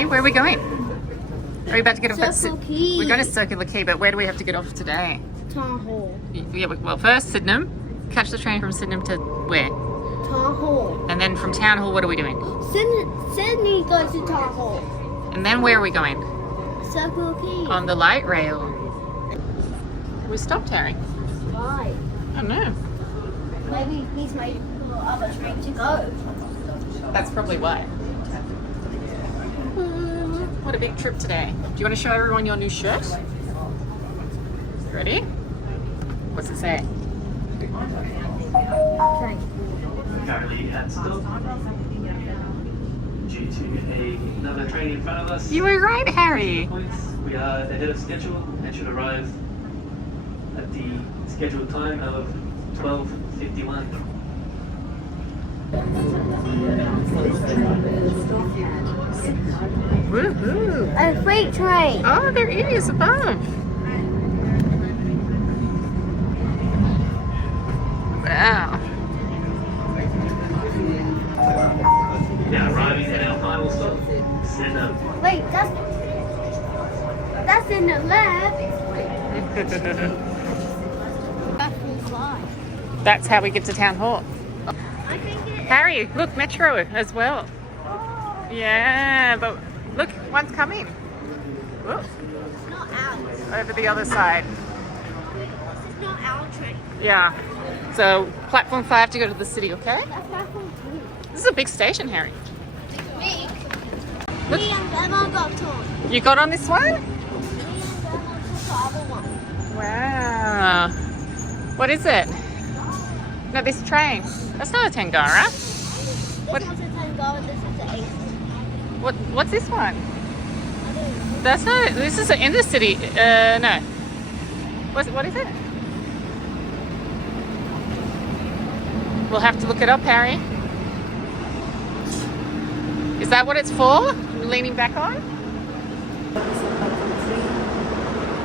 Harry, where are we going? Are we about to get off at Circular Quay. We're going to Circular Quay, but where do we have to get off today? Town Hall. Yeah, well, first Sydenham. Catch the train from Sydenham to where? Town Hall. And then from Town Hall, what are we doing? Sydney goes to Town Hall. And then where are we going? Circular Quay. On the light rail. We stopped, Harry. Why? I don't know. Maybe he's made for other train to go. That's probably why. What a big trip today. Do you want to show everyone your new shirt? Ready? What's it say? Currently at stop due to another train in front of us. You were right, Harry. We are ahead of schedule and should arrive at the scheduled time of 12:51. Woohoo! A freight train. Oh, there it is above. Wow. Now arriving at our final stop, Sydenham. Wait, that's in the lab. That's inside. That's how we get to Town Hall. I think it. Harry, look, Metro as well. Oh, Yeah, but look, one's coming. Whoop, it's not ours. over the other side. This is not our train. Yeah. So, platform 5 to go to the city, okay? That's platform 2. This is a big station, Harry. Me. Look. Me and Emma got on. You got on this one? Me and Emma took the other one. Wow. What is it? No, this train. That's not a Tangara. This What- one's a Tango, this is an 8. What's this one? I don't know. That's not. This is an intercity. No. What is it? We'll have to look it up, Harry. Is that what it's for? Leaning back on?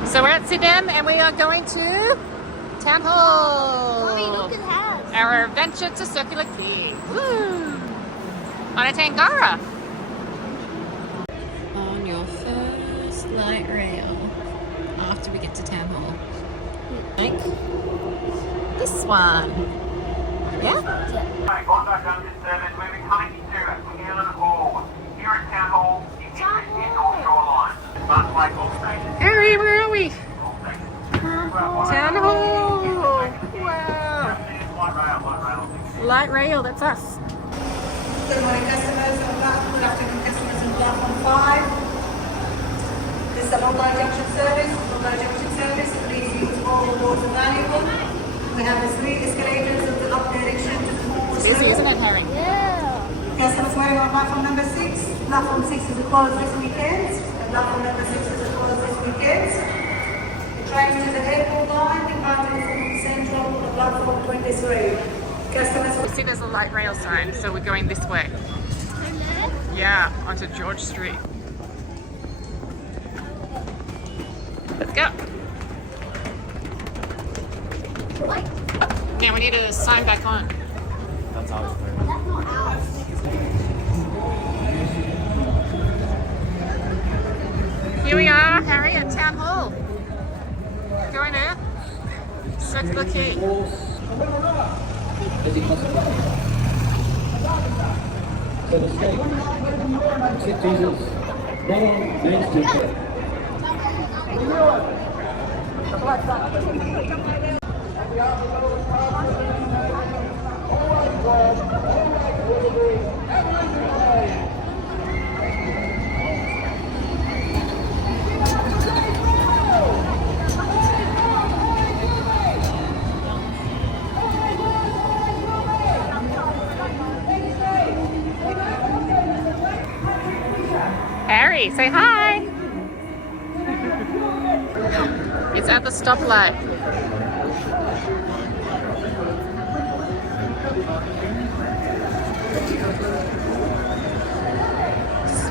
So we're at Sydenham and we are going to Town Hall. Mommy, look at that. Our adventure to Circular Quay. Woo! On a Tangara. On your first light rail after we get to Town Hall. Like this one. Yeah? Contact under service, we'll be coming to Cahill Hall. Here at Town Hall, you can Town see Hall. North Shoreline. Much like all stations. Harry, where are we? Town Hall. Town Hall. Wow. Light rail. Light rail, that's us. Good morning, customers. Good afternoon, customers on platform 5. This is a Mumbai Junction service. Please use all doors available. We have the 3 escalators in the up direction to the hall. Busy, isn't it, Harry? Yeah. Customers waiting on platform number 6. Platform 6 is closed this weekend. And platform number 6 is closed this weekend. The train to the airport line departing from Central to platform 23. Customers You see there's a light rail sign, so we're going this way. Yeah, onto George Street. Let's go. Now we need to sign back on. That's not ours. Here we are, Harry, at Town Hall. Going to Circular Quay. Harry, say hi. It's at the stoplight.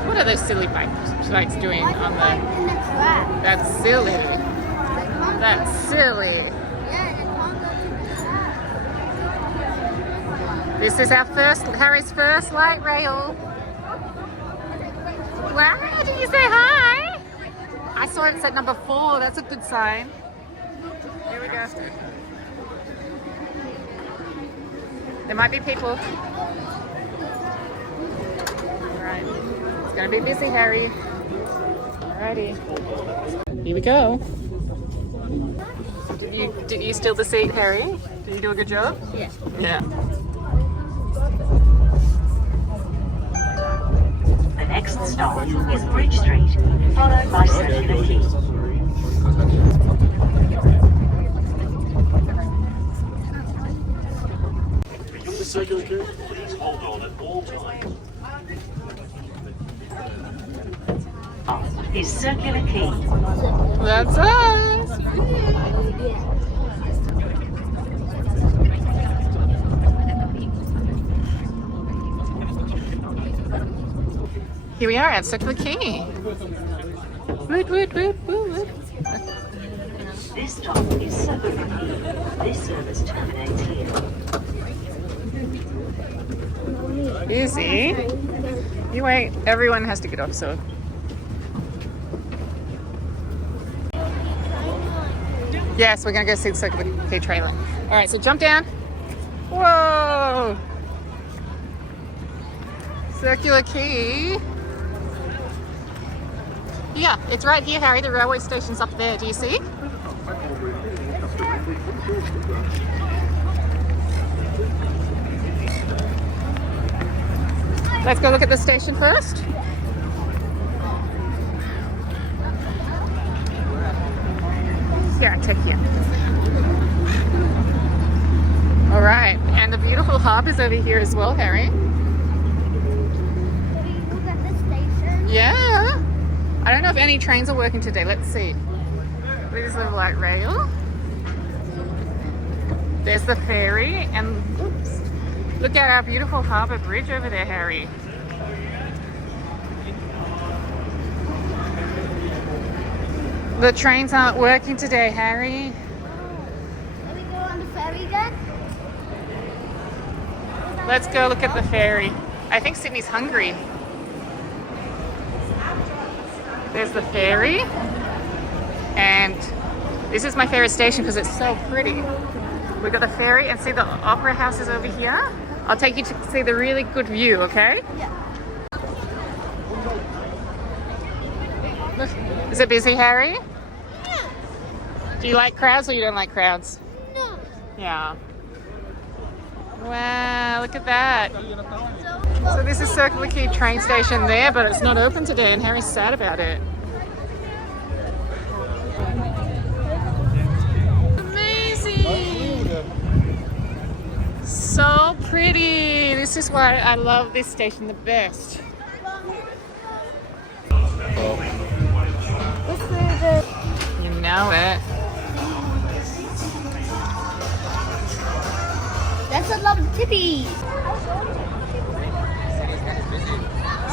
What are those silly bikes doing Why on the bike the... in the track? That's silly. They can't That's go- silly. Yeah, they can't go to the track. This is our Harry's first light rail. Wow. Did you say hi? I saw it said number 4. That's a good sign. Here we go. There might be people. Alright. It's gonna be busy, Harry. Alrighty. Here we go. Did you steal the seat, Harry? Did you do a good job? Yeah. Yeah. The next stop is Bridge Street, followed by Circular Quay. Please hold on at all times. Is Circular Quay. That's us. Here we are at Circular Quay. Woot, woot, woot, woot, woot. This stop is Circular Quay. This service terminates here. Busy. You wait. Everyone has to get off, so. Yes, we're going to go see the Circular Quay trailer. All right, so jump down. Whoa! Circular Quay. Yeah, it's right here, Harry. The railway station's up there. Do you see? Let's go look at the station first. Here, take here. All right, and the beautiful harbour's over here as well, Harry. Look at the station. Yeah. I don't know if any trains are working today. Let's see. There's the light rail. There's the ferry, and oops, look at our beautiful harbour bridge over there, Harry. The trains aren't working today, Harry. Let me go on the ferry then. Let's go look at the ferry. I think Sydney's hungry. There's the ferry. And this is my favourite station because it's so pretty. We've got the ferry and see the opera house is over here. I'll take you to see the really good view, okay? Yeah. Look, is it busy, Harry? Yeah. Do you like crowds or you don't like crowds? No. Yeah. Wow, look at that. So this is Circular Quay train station there, but it's not open today and Harry's sad about it. Amazing! So pretty. This is why I love this station the best. What's the You know it. That's a lot of tippies.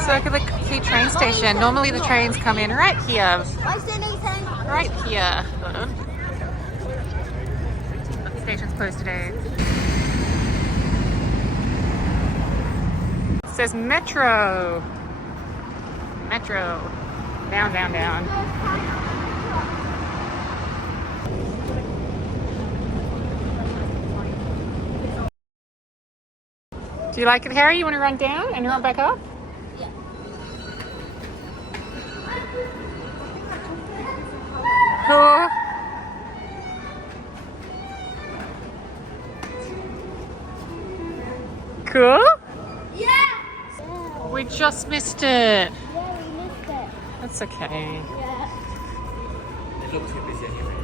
Circular Quay train station. Normally the trains come in right here. What's the next thing? Right here. But the station's closed today. It says Metro. Metro. Down, down, down. Do you like it, Harry? You want to run down and run back up? Yeah. Cool. Cool? Yeah. We just missed it. Yeah, we missed it. That's okay. Yeah. It looks too busy anyway.